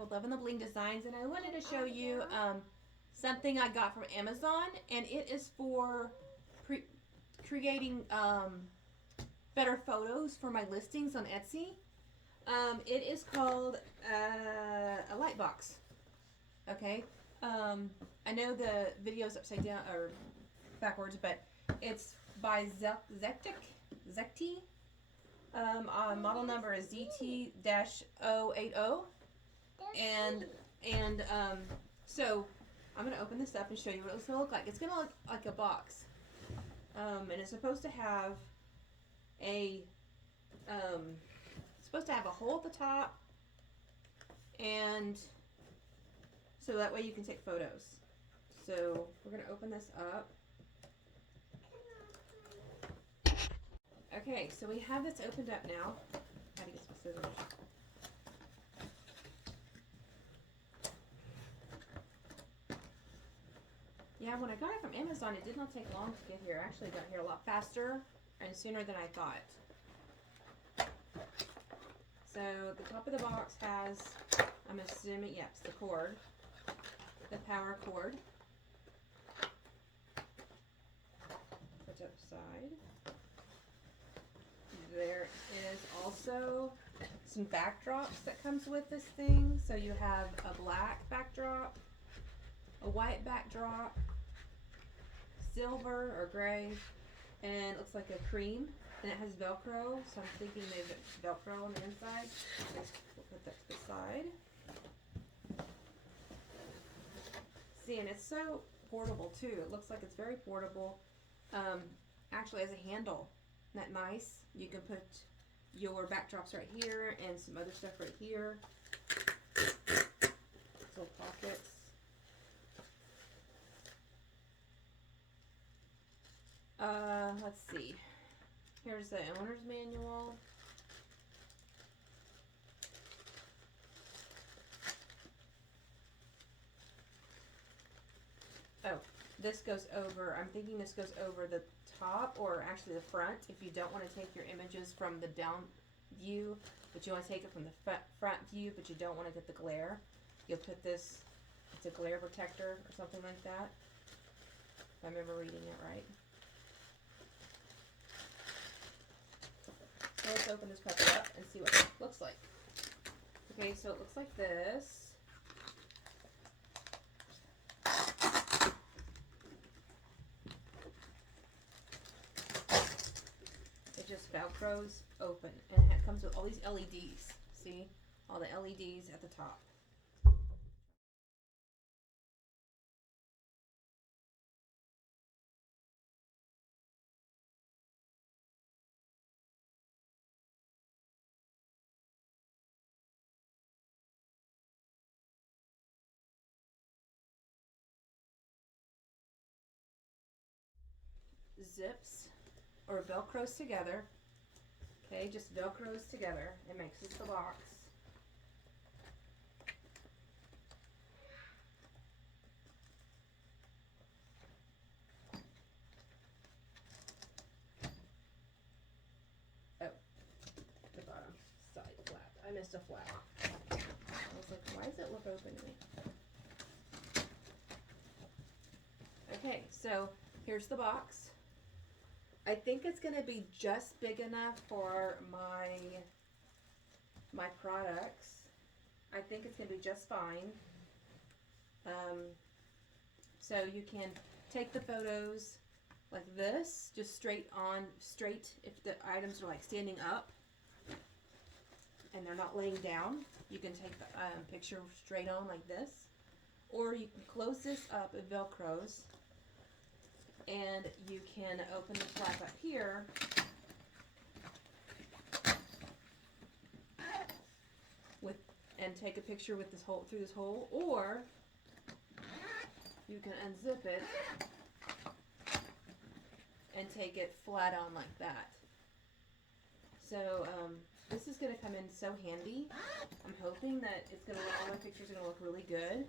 with Lovin the Bling Designs, and I wanted to show you something I got from Amazon, and it is for creating better photos for my listings on Etsy. It is called a light box. Okay, I know the video's upside down or backwards, but it's by Zekti. Model number is ZT-080, and so I'm gonna open this up and show you what it's gonna look like. It's gonna look like a box, and it's supposed to have a hole at the top, and so that way you can take photos. So we're gonna open this up. Okay, so we have this opened up now. How to get some scissors. Yeah, when I got it from Amazon, it did not take long to get here. Actually, it got here a lot faster and sooner than I thought. So the top of the box has, I'm assuming, yes, the cord, the power cord. Put it aside. There is also some backdrops that comes with this thing. So you have a black backdrop, a white backdrop, silver or gray, and it looks like a cream. And it has Velcro, so I'm thinking maybe it's Velcro on the inside. We'll put that to the side. See, and it's so portable too. It looks like it's very portable. Actually has a handle. Isn't that nice? You can put your backdrops right here and some other stuff right here. Little pockets. Let's see. Here's the owner's manual. Oh, this goes over, I'm thinking this goes over the top, or actually the front, if you don't want to take your images from the down view, but you want to take it from the front view, but you don't want to get the glare. You'll put this, it's a glare protector or something like that, if I remember reading it right. So let's open this puppy up and see what it looks like. Okay, so it looks like this. It just Velcros open, and it comes with all these LEDs. See? All the LEDs at the top. Zips or Velcros together. Okay, just Velcros together. It makes this the box. Oh, the bottom side flap. I missed a flap. I was like, why does it look open to me? Okay, so here's the box. I think it's going to be just big enough for my products. I think it's going to be just fine. So you can take the photos like this, just straight if the items are like standing up and they're not laying down. You can take the picture straight on like this, or you can close this up, it Velcros. And you can open the flap up here and take a picture with this hole, through this hole, or you can unzip it and take it flat on like that. So this is going to come in so handy. I'm hoping that it's going to look, all my pictures are going to look really good.